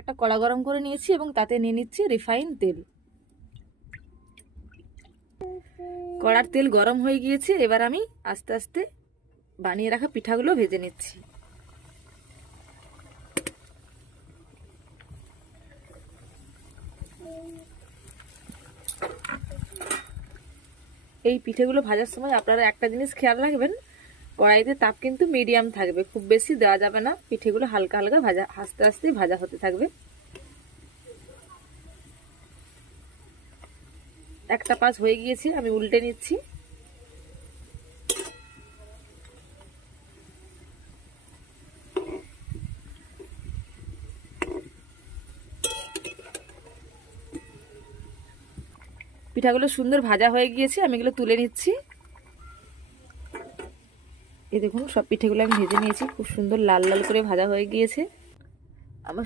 একটা কড়া গরম করে নিয়েছি এবং তাতে নিয়ে নিচ্ছি রিফাইন তেল। কড়ার তেল গরম হয়ে গিয়েছে, এবার আমি আস্তে আস্তে বানিয়ে রাখা পিঠাগুলো ভেজে নিচ্ছি। এই পিঠেগুলো ভাজার সময় আপনারা একটা জিনিস খেয়াল রাখবেন, কড়াইতে তাপ কিন্তু মিডিয়াম থাকবে, খুব বেশি দেওয়া যাবে না। পিঠেগুলো হালকা হালকা ভাজা, আস্তে আস্তে ভাজা হতে থাকবে। একটা পাশ হয়ে গিয়েছে, আমি উল্টে নিচ্ছি। পিঠাগুলো সুন্দর ভাজা হয়ে গিয়েছে, আমি এগুলো তুলে নিচ্ছি। এই দেখুন, সব পিঠেগুলো আমি ভেজে নিয়েছি, খুব সুন্দর লাল লাল করে ভাজা হয়ে গিয়েছে। আমার